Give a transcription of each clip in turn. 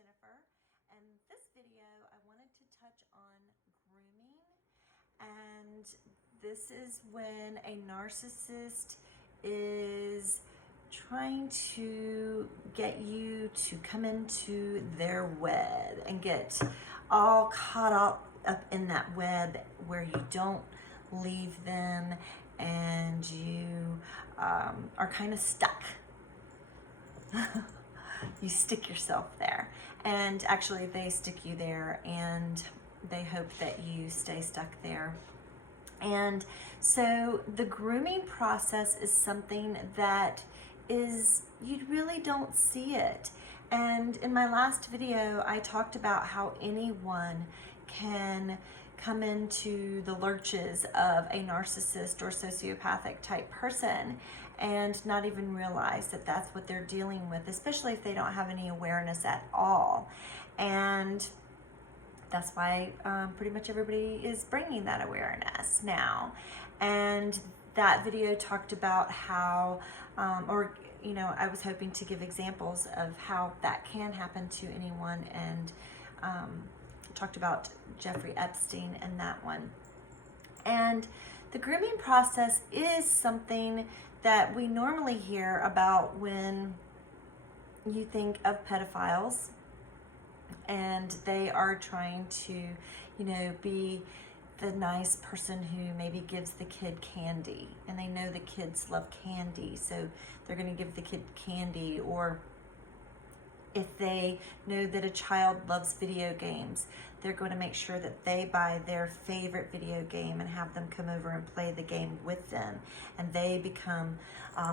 Jennifer, and this video I wanted to touch on grooming, and this is when a narcissist is trying to get you to come into their web and get all caught up in that web where you don't leave them and you are kind of stuck. You stick yourself there, and actually they stick you there and they hope that you stay stuck there. And so the grooming process is something that is, you really don't see it. And in my last video, I talked about how anyone can come into the lurches of a narcissist or sociopathic type person and not even realize that that's what they're dealing with, especially if they don't have any awareness at all. And that's why pretty much everybody is bringing that awareness now. And that video talked about how, I was hoping to give examples of how that can happen to anyone, and talked about Jeffrey Epstein and that one. And the grooming process is something that we normally hear about when you think of pedophiles and they are trying to, be the nice person who maybe gives the kid candy, and they know the kids love candy, so they're going to give the kid candy. Or if they know that a child loves video games, they're going to make sure that they buy their favorite video game and have them come over and play the game with them. And they become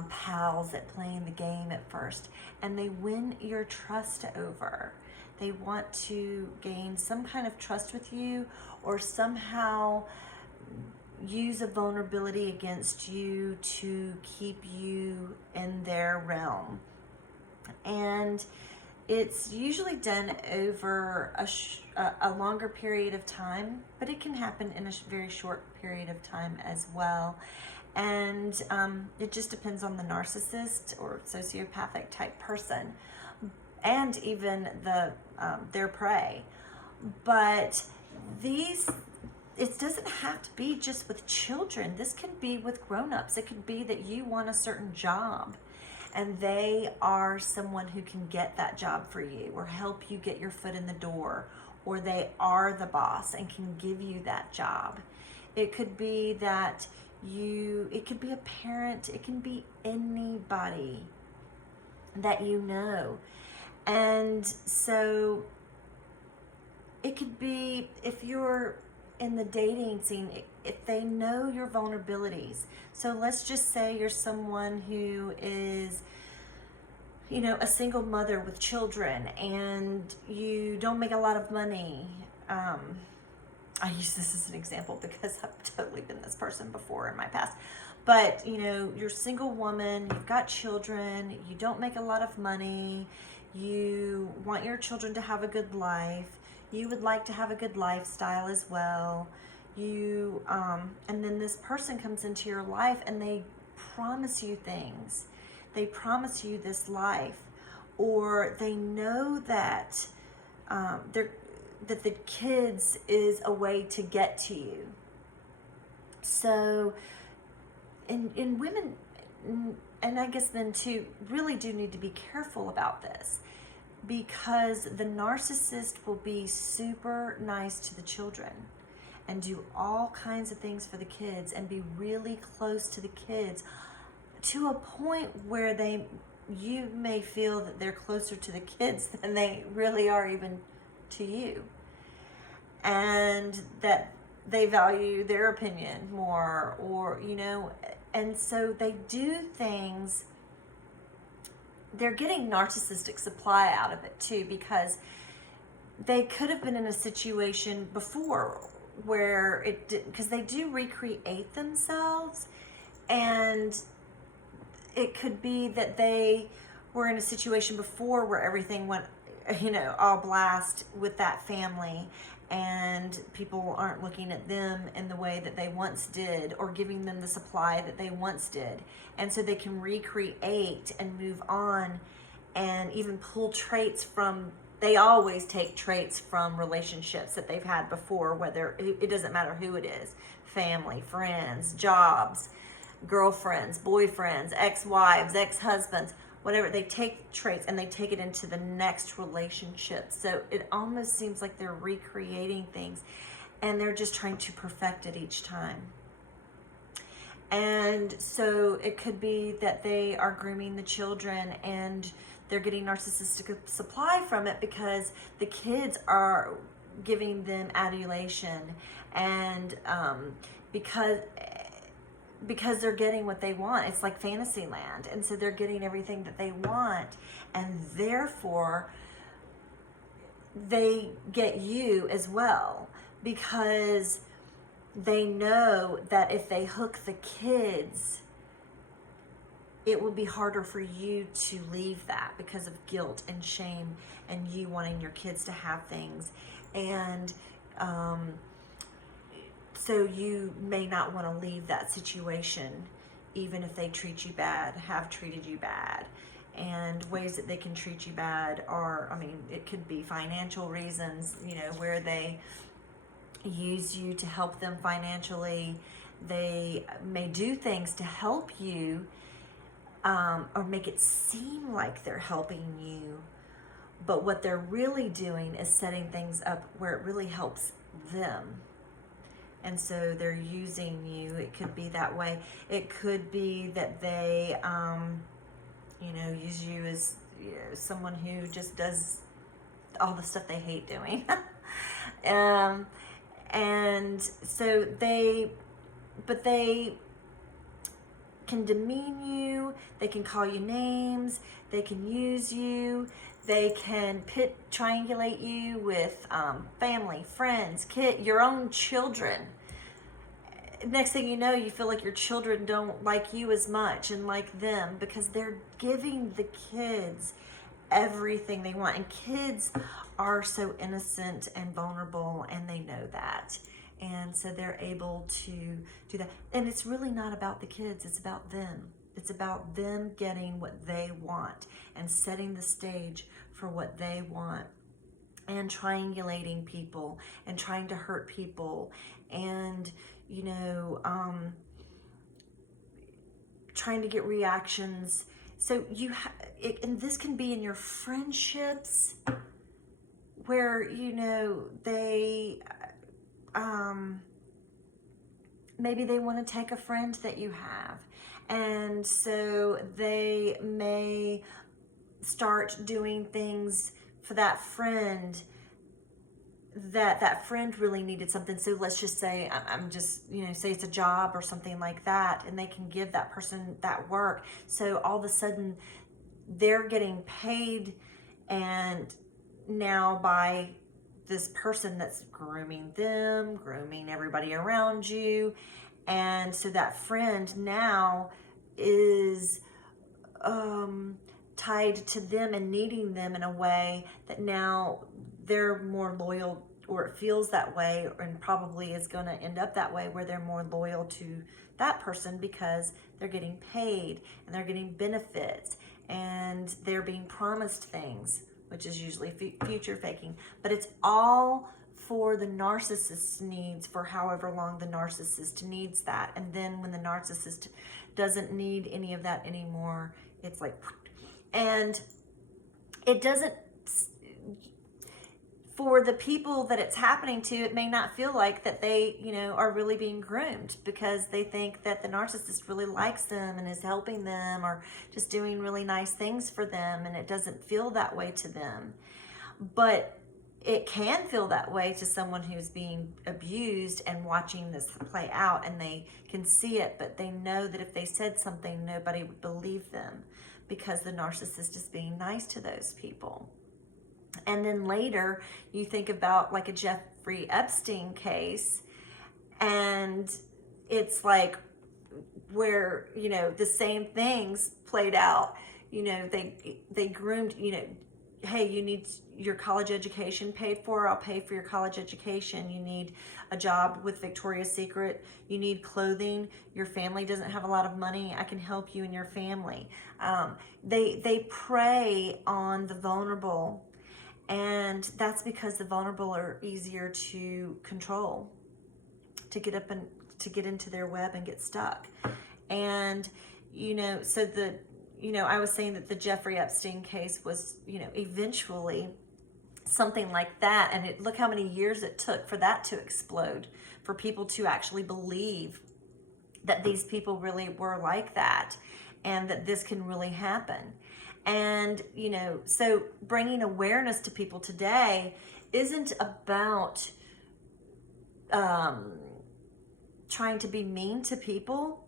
pals at playing the game at first. And they win your trust over. They want to gain some kind of trust with you, or somehow use a vulnerability against you to keep you in their realm. And it's usually done over a longer period of time, but it can happen in a very short period of time as well. And it just depends on the narcissist or sociopathic type person, and even their prey. But it doesn't have to be just with children. This can be with grown-ups. It could be that you want a certain job, and they are someone who can get that job for you or help you get your foot in the door, or they are the boss and can give you that job. It could be that it could be a parent, it can be anybody that you know. And so it could be, if you're in the dating scene, if they know your vulnerabilities. So let's just say you're someone who is, a single mother with children, and you don't make a lot of money. I use this as an example because I've totally been this person before in my past. But, you're a single woman, you've got children, you don't make a lot of money, you want your children to have a good life, you would like to have a good lifestyle as well. And then this person comes into your life and they promise you things. They promise you this life, or they know that that the kids is a way to get to you. So, in women, and I guess men too, really do need to be careful about this, because the narcissist will be super nice to the children and do all kinds of things for the kids and be really close to the kids, to a point where you may feel that they're closer to the kids than they really are even to you, and that they value their opinion more, or and so they do things. They're getting narcissistic supply out of it too, because they could have been in a situation before where because they do recreate themselves, and it could be that they were in a situation before where everything went, all blast with that family, and people aren't looking at them in the way that they once did, or giving them the supply that they once did. And so they can recreate and move on, and even pull traits from they always take traits from relationships that they've had before, whether it doesn't matter who it is, family, friends, jobs, girlfriends, boyfriends, ex-wives, ex-husbands, whatever. They take traits and they take it into the next relationship. So it almost seems like they're recreating things and they're just trying to perfect it each time. And so it could be that they are grooming the children and they're getting narcissistic supply from it because the kids are giving them adulation, and because they're getting what they want. It's like fantasy land, and so they're getting everything that they want, and therefore they get you as well, because they know that if they hook the kids, it will be harder for you to leave that because of guilt and shame and you wanting your kids to have things. And so you may not want to leave that situation, even if they treat you bad, have treated you bad. And ways that they can treat you bad are, I mean, it could be financial reasons, you know, where they use you to help them financially. They may do things to help you, or make it seem like they're helping you, but what they're really doing is setting things up where it really helps them. And so they're using you. It could be that way. It could be that they use you as, you know, someone who just does all the stuff they hate doing. And so they can demean you, they can call you names, they can use you, they can triangulate you with family, friends, your own children. Next thing you know, you feel like your children don't like you as much and like them, because they're giving the kids everything they want. And kids are so innocent and vulnerable, and they know that. And so they're able to do that. And it's really not about the kids, it's about them. It's about them getting what they want and setting the stage for what they want, and triangulating people and trying to hurt people, and, you know, trying to get reactions. So and this can be in your friendships where, you know, they, maybe they want to take a friend that you have, and so they may start doing things for that friend that friend really needed something. So let's just say, I'm just, you know, say it's a job or something like that, and they can give that person that work. So all of a sudden they're getting paid, and now by this person that's grooming them, grooming everybody around you. And so that friend now is tied to them and needing them in a way that now they're more loyal, or it feels that way, and probably is going to end up that way, where they're more loyal to that person because they're getting paid and they're getting benefits and they're being promised things, which is usually future faking. But it's all for the narcissist's needs, for however long the narcissist needs that. And then when the narcissist doesn't need any of that anymore, it's like, and it doesn't, for the people that it's happening to, it may not feel like that they, you know, are really being groomed, because they think that the narcissist really likes them and is helping them, or just doing really nice things for them, and it doesn't feel that way to them. But it can feel that way to someone who's being abused and watching this play out, and they can see it, but they know that if they said something, nobody would believe them, because the narcissist is being nice to those people. And then later you think about like a Jeffrey Epstein case, and it's like where, you know, the same things played out. You know, they groomed, you know, hey, you need your college education paid for, I'll pay for your college education. You need a job with Victoria's Secret, you need clothing, your family doesn't have a lot of money, I can help you and your family. They prey on the vulnerable, And that's because the vulnerable are easier to control, to get up and to get into their web and get stuck. And, so I was saying that the Jeffrey Epstein case was, eventually something like that. And look how many years it took for that to explode, for people to actually believe that these people really were like that, and that this can really happen. And, so bringing awareness to people today isn't about trying to be mean to people.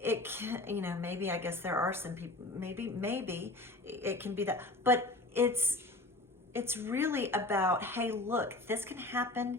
It can, maybe, I guess there are some people, maybe it can be that, but it's really about, hey, look, this can happen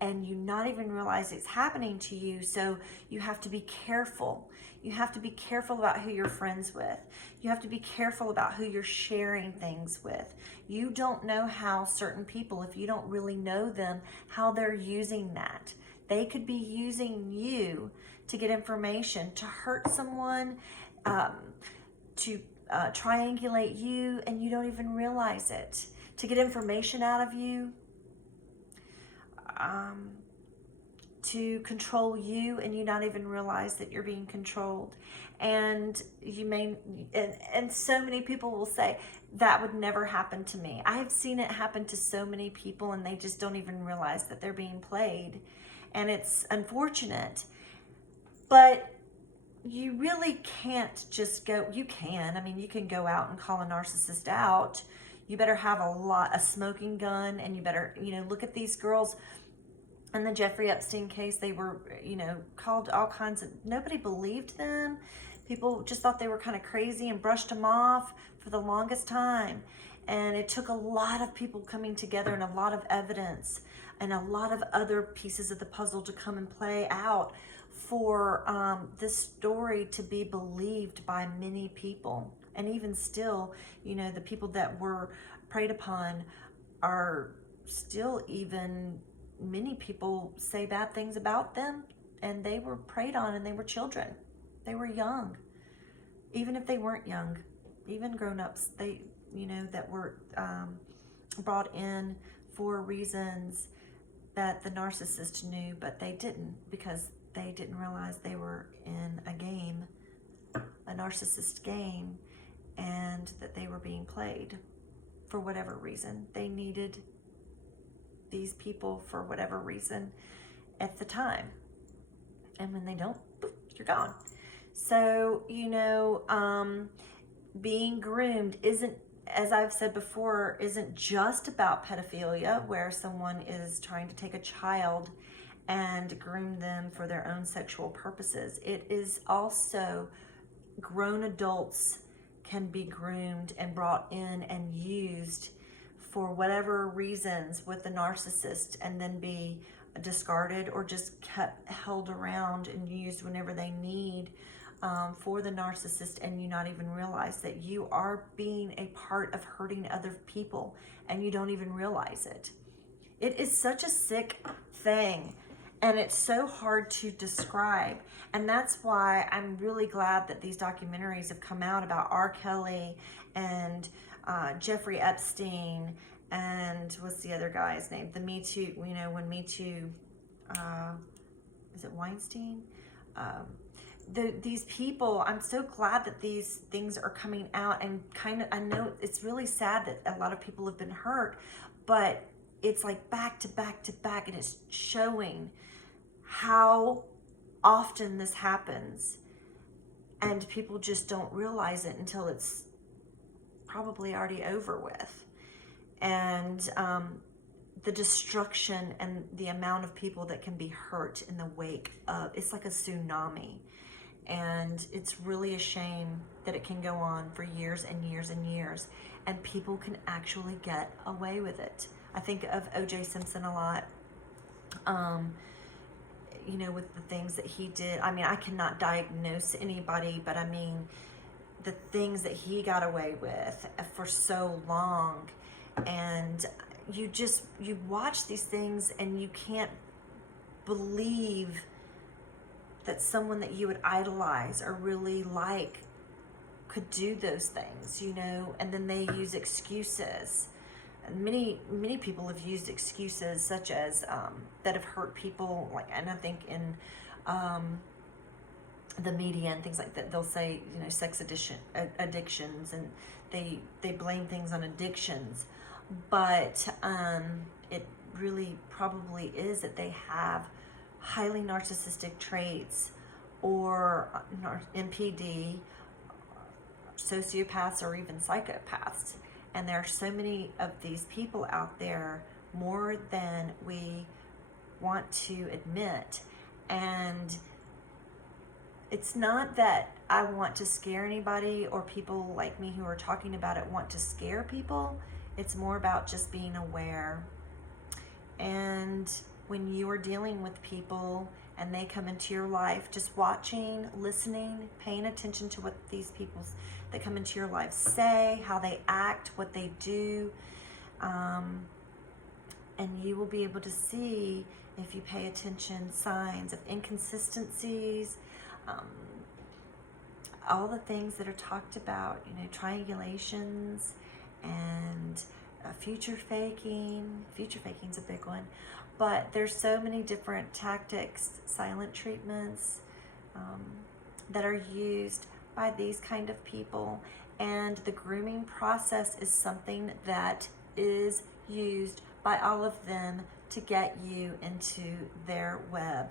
and you not even realize it's happening to you. So you have to be careful. You have to be careful about who you're friends with. You have to be careful about who you're sharing things with. You don't know how certain people, if you don't really know them, how they're using that. They could be using you to get information, to hurt someone, to triangulate you, and you don't even realize it. To get information out of you, to control you, and you not even realize that you're being controlled. And and so many people will say, that would never happen to me. I have seen it happen to so many people, and they just don't even realize that they're being played. And it's unfortunate, but you really can't just go, you can go out and call a narcissist out. You better have a smoking gun, and you better, look at these girls in the Jeffrey Epstein case. They were, called all kinds of, nobody believed them. People just thought they were kind of crazy and brushed them off for the longest time. And it took a lot of people coming together, and a lot of evidence, and a lot of other pieces of the puzzle to come and play out for this story to be believed by many people. And even still, the people that were preyed upon are still, even many people say bad things about them, and they were preyed on, and they were children. They were young. Even if they weren't young, even grown-ups, they, that were brought in for reasons that the narcissist knew, but they didn't, because they didn't realize they were in a game, a narcissist game, and that they were being played for whatever reason. They needed these people for whatever reason at the time. And when they don't, poof, you're gone. So, being groomed isn't, as I've said before, isn't just about pedophilia, where someone is trying to take a child and groom them for their own sexual purposes. It is also grown adults can be groomed and brought in and used for whatever reasons with the narcissist, and then be discarded or just kept held around and used whenever they need for the narcissist, and you not even realize that you are being a part of hurting other people, and you don't even realize it. It is such a sick thing, and it's so hard to describe. And that's why I'm really glad that these documentaries have come out about R. Kelly and Jeffrey Epstein, and what's the other guy's name? The Me Too, when Me Too, is it Weinstein? These people, I'm so glad that these things are coming out, and I know it's really sad that a lot of people have been hurt, but it's like back to back to back, and it's showing how often this happens, and people just don't realize it until it's probably already over with. And the destruction and the amount of people that can be hurt in the wake of, it's like a tsunami. And it's really a shame that it can go on for years and years and years, and people can actually get away with it. I think of O.J. Simpson a lot, with the things that he did. I cannot diagnose anybody, but the things that he got away with for so long. And you watch these things, and you can't believe that someone that you would idolize or really like could do those things, and then they use excuses. many people have used excuses such as that have hurt people, like, and I think in the media and things like that, they'll say, you know, sex addictions, and they blame things on addictions, but it really probably is that they have highly narcissistic traits, or NPD, sociopaths, or even psychopaths. And there are so many of these people out there, more than we want to admit. And it's not that I want to scare anybody, or people like me who are talking about it want to scare people. It's more about just being aware. And when you are dealing with people and they come into your life, just watching, listening, paying attention to what these people that come into your life say, how they act, what they do, and you will be able to see, if you pay attention, signs of inconsistencies, all the things that are talked about, you know, triangulations and future faking. Future faking's a big one, but there's so many different tactics, silent treatments, that are used by these kind of people. And the grooming process is something that is used by all of them to get you into their web.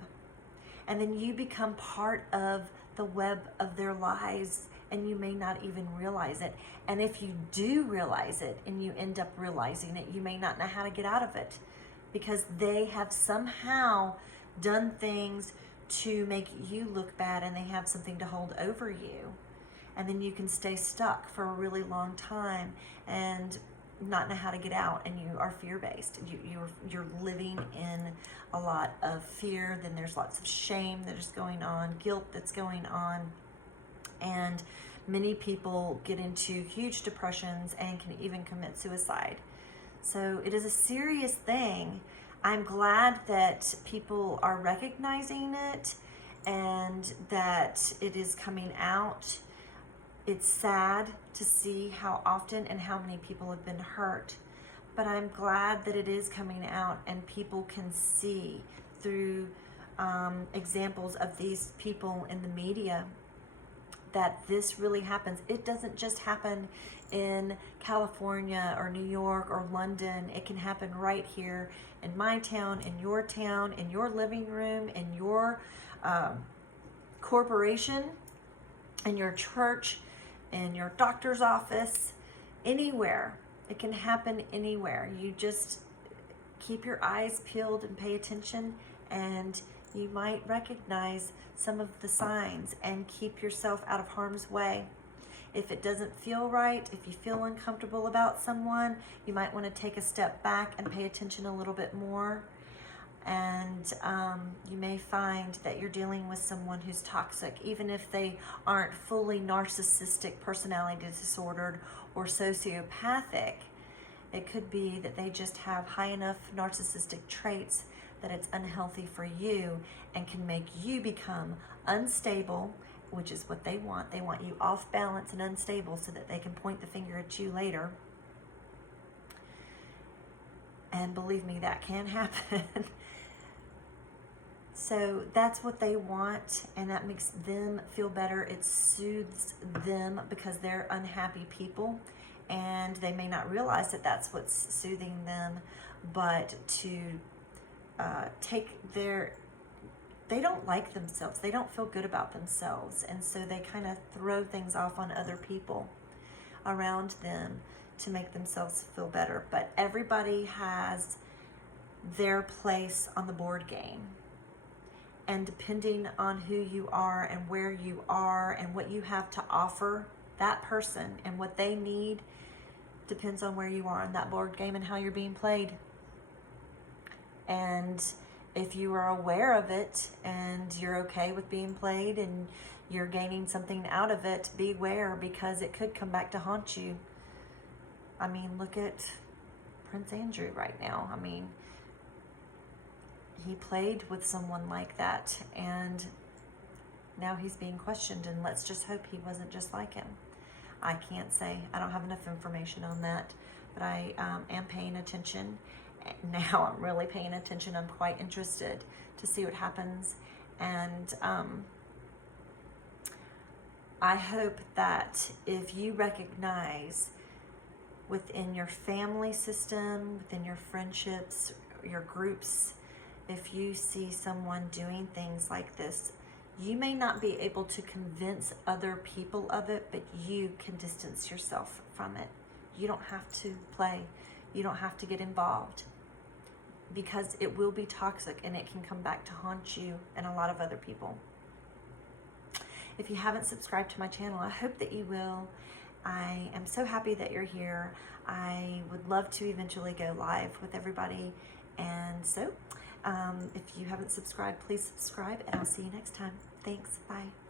And then you become part of the web of their lives, and you may not even realize it. And if you do realize it and you end up realizing it, you may not know how to get out of it, because they have somehow done things to make you look bad, and they have something to hold over you. And then you can stay stuck for a really long time and not know how to get out, and you are fear-based. You're living in a lot of fear. Then there's lots of shame that is going on, guilt that's going on, and many people get into huge depressions and can even commit suicide. So it is a serious thing. I'm glad that people are recognizing it and that it is coming out. It's sad to see how often and how many people have been hurt, but I'm glad that it is coming out, and people can see through examples of these people in the media that this really happens. It doesn't just happen in California or New York or London. It can happen right here in my town, in your living room, in your corporation, in your church, in your doctor's office, anywhere. It can happen anywhere. You just keep your eyes peeled and pay attention, and you might recognize some of the signs and keep yourself out of harm's way. If it doesn't feel right, if you feel uncomfortable about someone, you might want to take a step back and pay attention a little bit more. And you may find that you're dealing with someone who's toxic, even if they aren't fully narcissistic, personality disordered, or sociopathic. It could be that they just have high enough narcissistic traits that it's unhealthy for you and can make you become unstable, which is what they want. They want you off balance and unstable so that they can point the finger at you later. And believe me, that can happen. So that's what they want, and that makes them feel better. It soothes them because they're unhappy people, and they may not realize that that's what's soothing them, but to they don't like themselves. They don't feel good about themselves, and so they kind of throw things off on other people around them to make themselves feel better. But everybody has their place on the board game. And depending on who you are and where you are and what you have to offer that person and what they need depends on where you are on that board game and how you're being played. And if you are aware of it and you're okay with being played and you're gaining something out of it, beware, because it could come back to haunt you. I mean, look at Prince Andrew right now. I mean, he played with someone like that, and now he's being questioned, and let's just hope he wasn't just like him. I can't say. I don't have enough information on that, but I am paying attention. Now I'm really paying attention. I'm quite interested to see what happens. And I hope that if you recognize within your family system, within your friendships, your groups, if you see someone doing things like this, you may not be able to convince other people of it, but you can distance yourself from it. You don't have to play. You don't have to get involved, because it will be toxic and it can come back to haunt you and a lot of other people. If you haven't subscribed to my channel, I hope that you will. I am so happy that you're here. I would love to eventually go live with everybody. And so, if you haven't subscribed, please subscribe, and I'll see you next time. Thanks. Bye.